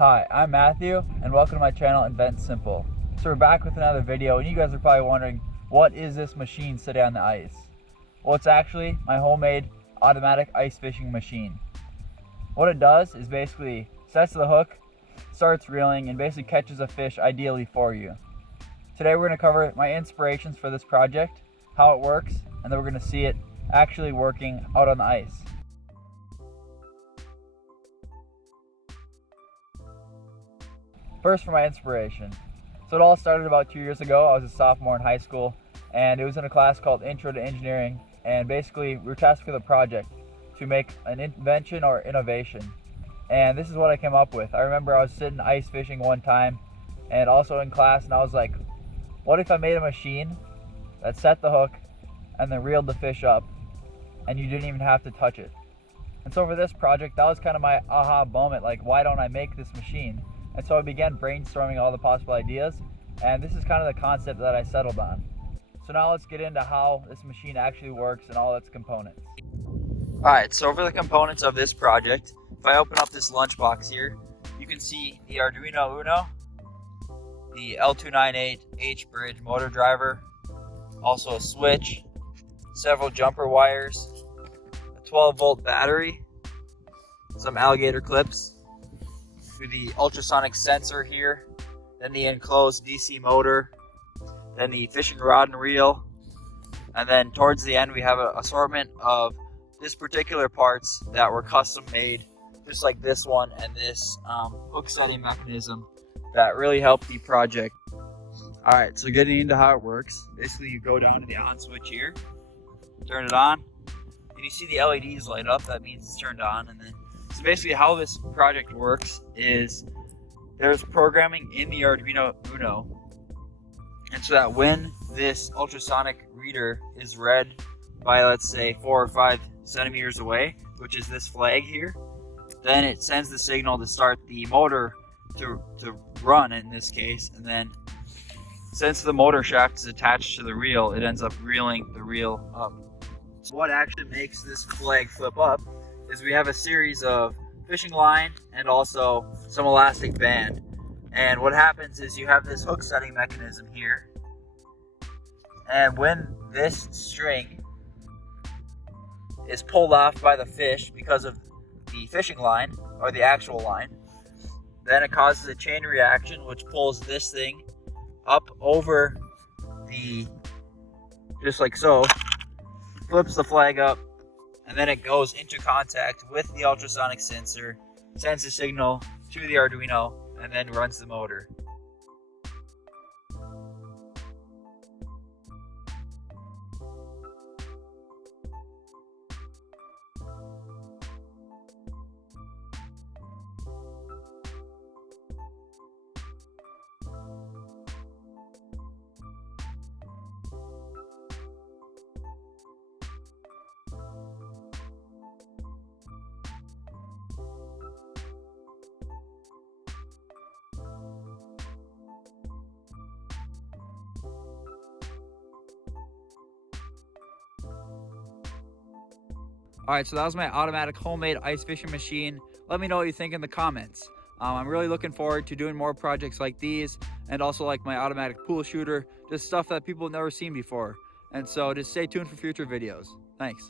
Hi, I'm Matthew, and welcome to my channel, Invent Simple. So we're back with another video, and you guys are probably wondering, what is this machine sitting on the ice? Well, it's actually my homemade automatic ice fishing machine. What it does is basically sets the hook, starts reeling, and basically catches a fish ideally for you. Today we're going to cover my inspirations for this project, how it works, and then we're going to see it actually working out on the ice. First, for my inspiration. So it all started about 2 years ago. I was a sophomore in high school, and it was in a class called Intro to Engineering, and basically we were tasked with a project to make an invention or innovation. And this is what I came up with. I remember I was sitting ice fishing one time and also in class, and I was like, what if I made a machine that set the hook and then reeled the fish up and you didn't even have to touch it? And so for this project, that was kind of my aha moment, like, why don't I make this machine? And so I began brainstorming all the possible ideas, and this is kind of the concept that I settled on. So now let's get into how this machine actually works and all its components. Alright, so for the components of this project, if I open up this lunchbox here, you can see the Arduino Uno, the L298H bridge motor driver, also a switch, several jumper wires, a 12-volt battery, some alligator clips, to the ultrasonic sensor here, then the enclosed DC motor, then the fishing rod and reel, and then towards the end we have an assortment of this particular parts that were custom made, just like this one and this hook setting mechanism that really helped the project. Alright, so getting into how it works, basically you go down to the on switch here, turn it on, and you see the LEDs light up, that means it's turned on. And then so basically how this project works is there's programming in the Arduino Uno, and so that when this ultrasonic reader is read by, let's say, 4 or 5 centimeters away, which is this flag here, then it sends the signal to start the motor to run in this case, and then since the motor shaft is attached to the reel, it ends up reeling the reel up. So what actually makes this flag flip up is we have a series of fishing line and also some elastic band. And what happens is you have this hook setting mechanism here, and when this string is pulled off by the fish because of the fishing line or the actual line, then it causes a chain reaction which pulls this thing up over the, just like so, flips the flag up, and then it goes into contact with the ultrasonic sensor, sends a signal to the Arduino, and then runs the motor. Alright, so that was my automatic homemade ice fishing machine. Let me know what you think in the comments. I'm really looking forward to doing more projects like these, and also like my automatic pool shooter, just stuff that people have never seen before. And so just stay tuned for future videos. Thanks.